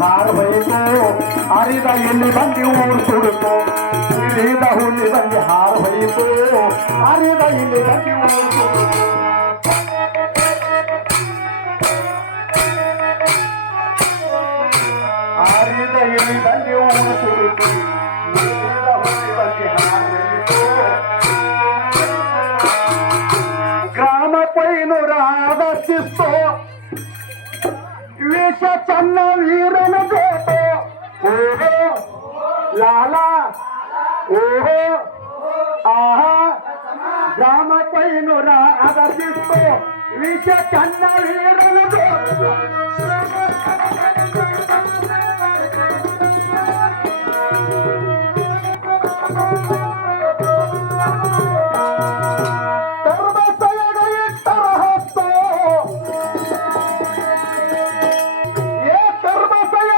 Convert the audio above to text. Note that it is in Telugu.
ಹಾರಬೇಕು ಅರಿದ ಎಲ್ಲಿ ಬಂದಿ ಊರು ಸುಡುತ್ತು ತಿಳಿದ ಹುಲಿ ಬಂದಿ ಹಾರಬೇಕು ಅರಿದ ಇಲ್ಲಿ ಬಂದಿ ಊರು ಸುಡುತ್ತು ಅರಿದ ಇಲ್ಲಿ ಬಂದಿ ಊರು ಸುಡುತ್ತು ತಿಳಿದ ಹುಲಿ ಬಂದಿ ಹಾರಬೇಕು ಗ್ರಾಮ ಪೈನು ರಾಧಿಸ್ತೋ ವಿಷ ಚನ್ನವಿ ఓహో ఆహా గ్రామ పైనురాద శిస్తో విష చన్న వీరను గోపో ಸರ್ವಸಯಗ